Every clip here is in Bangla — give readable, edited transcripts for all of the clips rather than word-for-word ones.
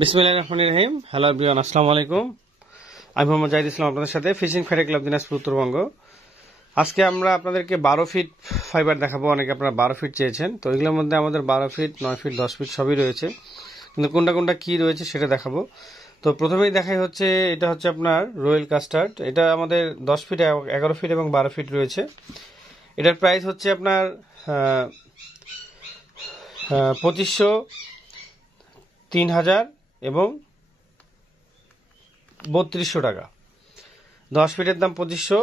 বিসমিল্লাহির রহমানির রহিম। হ্যালো এভরিওয়ান, আসসালামু আলাইকুম। আমি মোহাম্মদ জাহিদ ইসলাম, আপনাদের সাথে ফিশিং ফেরি ক্লাব দিনাজপুর উত্তরবঙ্গ। আজকে আমরা আপনাদেরকে 12 ফিট ফাইবার দেখাবো। অনেকে আপনারা 12 ফিট চেয়েছেন, তো এগুলোর মধ্যে আমাদের 12 ফিট, 9 ফিট, 10 ফিট সবই রয়েছে, কিন্তু কোনটা কোনটা কি রয়েছে সেটা দেখাবো। তো প্রথমেই দেখাই হচ্ছে, এটা হচ্ছে আপনার রয়্যাল কাস্টার্ড। এটা আমাদের 10 ফিট, 11 ফিট এবং 12 ফিট রয়েছে। এটার প্রাইস হচ্ছে আপনার 2500, 3000 এবং 3200 টাকা। 10 ফিটের দাম 2500,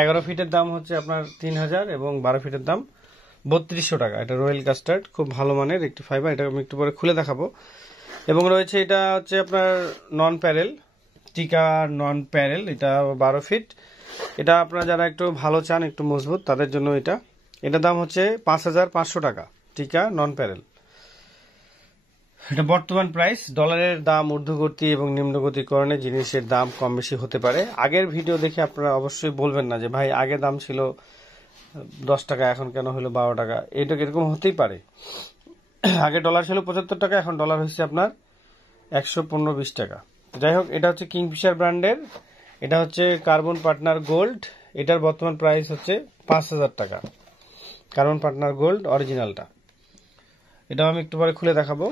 11 ফিটের দাম হচ্ছে আপনার 3000 এবং 12 ফিটের দাম 3200 টাকা। এটা রয়্যাল কাস্টার্ড, খুব ভালো মানের একটি ফাইবার। এটা আমি একটু পরে খুলে দেখাবো। এবং রয়েছে এটা হচ্ছে আপনার নন প্যারেল, টিকা নন প্যারেল। এটা 12 ফিট। এটা আপনারা যারা একটু ভালো চান, একটু মজবুত, তাদের জন্য এটার দাম হচ্ছে 5500 টাকা, টিকা নন প্যারেল। এটা বর্তমান প্রাইস। ডলারের দাম ঊর্ধ্বগতি এবং নিম্নগতির কারণে জিনিসের দাম কম বেশি হতে পারে। আগের ভিডিও দেখে আপনারা অবশ্যই বলবেন না যে ভাই আগে দাম ছিল 10 টাকা, এখন কেন হলো 12 টাকা। এটা এরকম হতেই পারে। আগে ডলার ছিল 75 টাকা, এখন ডলার হচ্ছে আপনার 115-20 টাকা। যাই হোক, এটা হচ্ছে কিংফিশার ব্র্যান্ডের। এটা হচ্ছে কার্বন পার্টনার গোল্ড। এটার বর্তমান প্রাইস হচ্ছে 5000 টাকা, কার্বন পার্টনার গোল্ড অরিজিনালটা। এটাও আমি একটু পরে খুলে দেখাবো।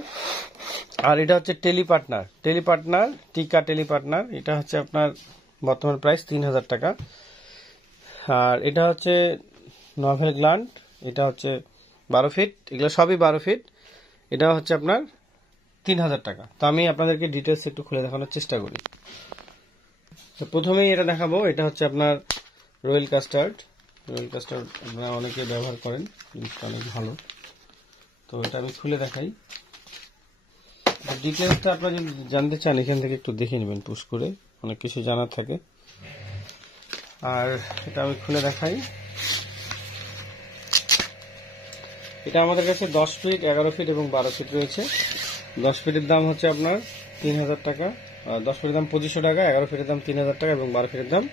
আর এটা হচ্ছে টেলিপার্টনার, টিকা টেলিপার্টনার। এটা হচ্ছে আপনার বর্তমান প্রাইস 3000 টাকা। আর এটা হচ্ছে নভেল গ্ল্যান্ড। এটা হচ্ছে 12 ফিট। এগুলো সবই 12 ফিট। এটা হচ্ছে আপনার 3000 টাকা। তো আমি আপনাদেরকে ডিটেলস একটু খুলে দেখানোর চেষ্টা করি। তো প্রথমেই এটা দেখাবো। এটা হচ্ছে আপনার রয়্যাল কাস্টার্ড। আপনারা অনেকে ব্যবহার করেন, জিনিসটা অনেক ভালো। তো এটা আমি খুলে দেখাই। ডিটেলসটা আপনারা যদি জানতে চান, এখান থেকে একটু দেখে নেবেন, পুশ করে অনেক কিছু জানার থাকে। আর এটা আমি খুলে দেখাই। এটা আমাদের কাছে 10 ফিট, 11 ফিট এবং 12 ফিট রয়েছে। 10 ফিটের দাম হচ্ছে আপনার 3000 টাকা, 10 ফিটের দাম 2500 টাকা, 11 ফিটের দাম 3000 টাকা এবং 12 ফিটের দাম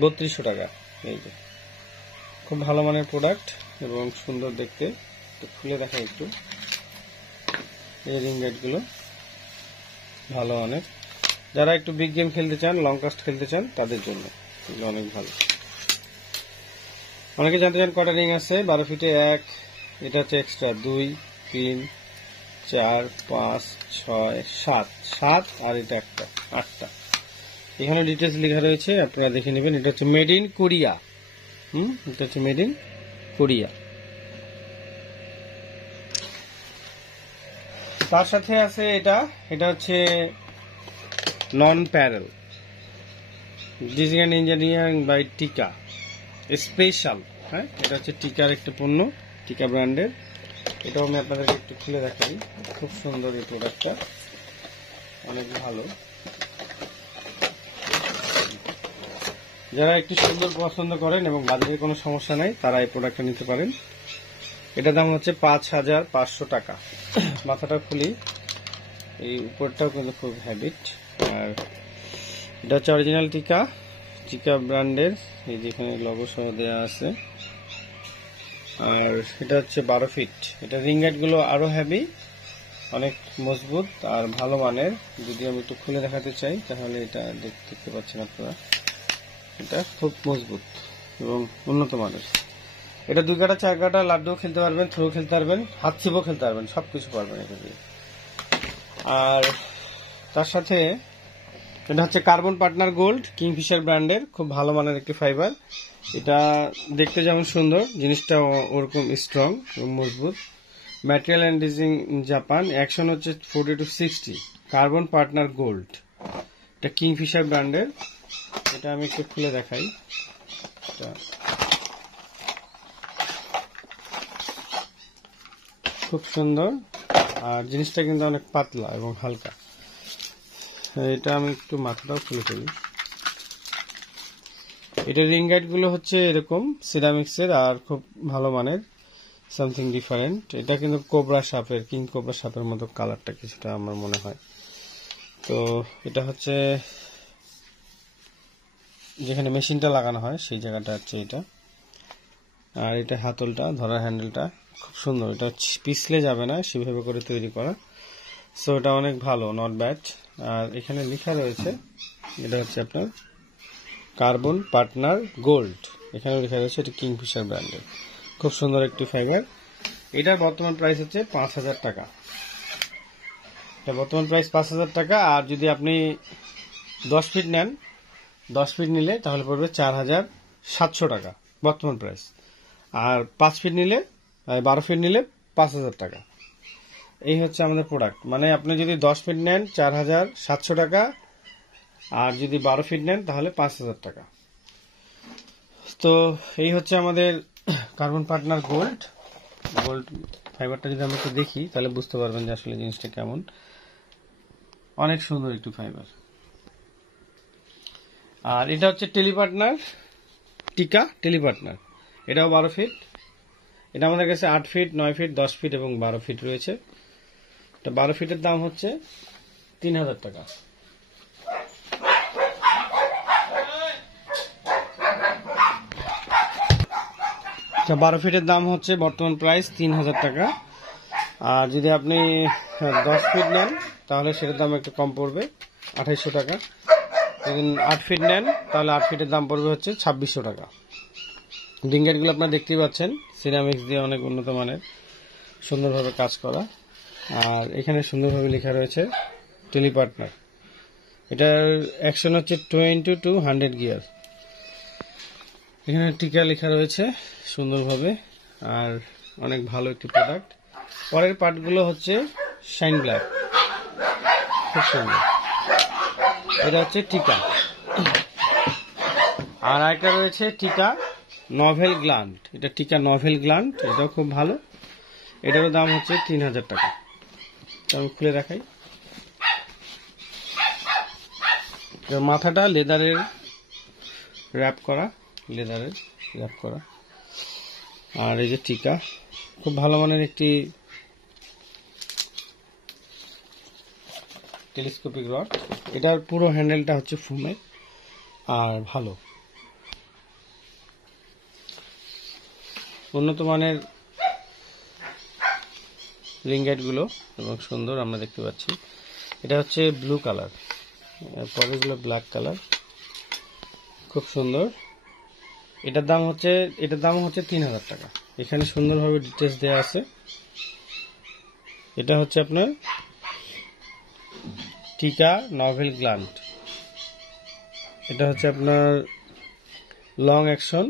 3200 টাকা। এই যে খুব ভালো মানের প্রোডাক্ট এবং সুন্দর দেখতে। তো খুলে দেখাই একটু। এই রিং লাইটগুলো ভালো মানের। যারা একটু বিগ গেম খেলতে চান, লং কাস্ট খেলতে চান, তাদের জন্য এগুলো অনেক ভালো। অনেকে জানতে চান কটা রিং আছে 12 ফিটে। 1, এটা হচ্ছে এক্সট্রা, 2, 3, 4, 5, 6, 7 আর এটা একটা, 8টা। এখানে ডিটেলস লেখা রয়েছে, আপনারা দেখে নেবেন। এটা হচ্ছে মেড ইন কোরিয়া। এটা হচ্ছে মেড ইন কোরিয়া। তার সাথে আছে এটা হচ্ছে নন প্যারেল, ডিজাইন ইঞ্জিনিয়ারিং বাই টিকা স্পেশাল। হ্যাঁ, এটা হচ্ছে টিকার একটা পণ্য, টিকা ব্র্যান্ডের। এটাও আমি আপনাদেরকে একটু খুলে দেখাই। খুব সুন্দর এই প্রোডাক্টটা, অনেক ভালো। যারা একটু সুন্দর পছন্দ করেন এবং বাজারে কোনো সমস্যা নাই, তারা এই প্রোডাক্টটা নিতে পারেন। এটার দাম হচ্ছে 5500 টাকা। মাথাটা খুলি, এই উপরটাও কিন্তু খুব হ্যাবিট। আর এটা হচ্ছে অরিজিনাল টিকা ব্র্যান্ডের। এই যেখানে লোগো সহ দেওয়া আছে। আর এটা হচ্ছে 12 ফিট। এটা রিং লাইট গুলো আরো হেভি, অনেক মজবুত আর ভালো মানের। যদি আমি একটু খুলে দেখাতে চাই, তাহলে এটা দেখতে পাচ্ছেন আপনারা। এটা খুব মজবুত এবং উন্নত মানের। এটা 2 কাটা 4 কাটা লাড্ডু খেলতে পারবেন, থ্রো খেলতে পারবেন, হাত ছিপও খেলতে পারবেন, সবকিছু পারবেন এটা দিয়ে। আর তার সাথে এটা হচ্ছে কার্বন পার্টনার গোল্ড, কিংফিশার ব্র্যান্ডের, খুব ভালো মানের একটি ফাইবার। এটা দেখতে যেমন সুন্দর, জিনিসটা ওরকম স্ট্রং এবং মজবুত। Material and design Japan, action হচ্ছে 40 to 60। কার্বন পার্টনার গোল্ড, এটা কিংফিশার ব্র্যান্ডের। এটা আমি একটু খুলে দেখাই। খুব সুন্দর, আর জিনিসটা কিন্তু অনেক পাতলা এবং হালকা। এটা আমি একটু মাথাটাও খুলে ফেলি। এটা রিং লাইট গুলো হচ্ছে এরকম সিরামিক্সের, আর খুব ভালো মানের, সামথিং ডিফারেন্ট। এটা কিন্তু কোবরা সাপের, কিং কোবরা সাপের মতো কালারটা কিছুটা আমার মনে হয়। তো এটা হচ্ছে যেখানে মেশিনটা লাগানো হয় সেই জায়গাটা হচ্ছে এটা। আর এটা হাতলটা, ধরার হ্যান্ডেলটা খুব সুন্দর। এটা পিছলে যাবে না, সেভাবে করে তৈরি করা। সো এটা অনেক ভালো, নট ব্যাড। আর এখানে লেখা রয়েছে, এটা হচ্ছে আপনার কার্বন পার্টনার গোল্ড, এখানে লেখা রয়েছে এটা কিংফিশার ব্র্যান্ডের, খুব সুন্দর একটি ফাইবার। এটার বর্তমান প্রাইস হচ্ছে 5,000 টাকা। এটা বর্তমান প্রাইস 5,000 টাকা। আর যদি আপনি 10 ফিট নেন, 10 ফিট নিলে তাহলে পড়বে 4,700 টাকা বর্তমান প্রাইস। আর 5 ফিট নিলে, 12 ফিট নিলে 5,000 টাকা। এই হচ্ছে আমাদের প্রোডাক্ট। মানে আপনি যদি 10 ফিট নেন 4,700 টাকা, আর যদি 12 ফিট নেন তাহলে 5,000 টাকা। তো এই হচ্ছে আমাদের কার্বন পার্টনার গোল্ড ফাইবারটা। যদি আমরা একটু দেখি তাহলে বুঝতে পারবেন যে আসলে জিনিসটা কেমন। অনেক সুন্দর একটু ফাইবার। আর এটা হচ্ছে টেলিপার্টনার টিকা টেলিপার্টনার, এটাও 12 ফিট। এটা আমাদের কাছে 8 ফিট, 9 ফিট, 10 ফিট এবং 12 ফিট রয়েছে। এটা 12 ফিটের দাম হচ্ছে 3,000 টাকা। 12 ফিটের দাম হচ্ছে বর্তমান প্রাইস 3,000 টাকা। আর যদি আপনি 10 ফিট নেন তাহলে সেটার দাম একটু কম পড়বে, 2,800 টাকা। যদি 8 ফিট নেন তাহলে 8 ফিটের দাম পড়বে হচ্ছে 2,600 টাকা। ডিঙ্গেটগুলো আপনারা দেখতেই পাচ্ছেন, সিরামিক্স দিয়ে অনেক উন্নত মানের, সুন্দরভাবে কাজ করা। আর এখানে সুন্দরভাবে লেখা রয়েছে টেলিপার্টনার। এটার অ্যাকশন হচ্ছে 20 to 100 গিয়ার। এখানে টিকা লেখা রয়েছে সুন্দরভাবে। আর অনেক ভালো একটি প্রোডাক্ট। পরের পার্টগুলো হচ্ছে শাইন ব্ল্যাক, খুব সুন্দর। এটা হচ্ছে টিকা। আর একটা রয়েছে টিকা নভেল গ্ল্যান্ড, এটা টিকা নভেল গ্ল্যান্ড, এটাও খুব ভালো। এটারও দাম হচ্ছে 3,000 টাকা। আমি খুলে দেখাই। মাথাটা লেদারের র্যাপ করা, আর এই যে টিকা, খুব ভালো মানের একটি টেলিস্কোপিক রড। এটার পুরো হ্যান্ডেলটা হচ্ছে ফোমের, আর ভালো উন্নত মানের রিংগাইট গুলো এবং সুন্দর আমরা দেখতে পাচ্ছি। এটা হচ্ছে ব্লু কালার, পরেরগুলো ব্ল্যাক কালার, খুব সুন্দর। এটার দাম হচ্ছে 3,000 টাকা। এখানে সুন্দরভাবে ডিটেলস দেওয়া আছে। এটা হচ্ছে আপনার টিকা নভেল গ্ল্যান্ড। এটা হচ্ছে আপনার long action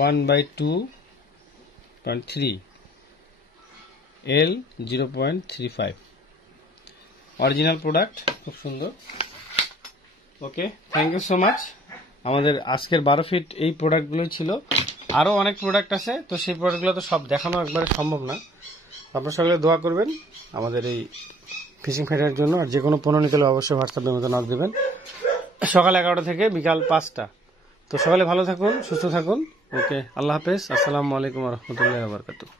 1/2.3 L 0.35, original product, খুব সুন্দর। ওকে, থ্যাংক ইউ সো মাচ। আমাদের আজকের 12 ফিট এই প্রোডাক্টগুলোই ছিল। আরও অনেক প্রোডাক্ট আছে, তো সেই প্রোডাক্টগুলো তো সব দেখানো একবারে সম্ভব না। আপনারা সকলে দোয়া করবেন আমাদের এই ফিশিং ফাইটারের জন্য। আর যে কোনো পণ্য নিতে হলে অবশ্যই হোয়াটসঅ্যাপের মতো নক দেবেন, সকাল 11টা থেকে বিকাল 5টা। তো সকালে ভালো থাকুন, সুস্থ থাকুন। ওকে, আল্লাহ হাফেজ, আসসালামু আলাইকুম ওয়া রাহমাতুল্লাহি ওয়া বারাকাতুহু।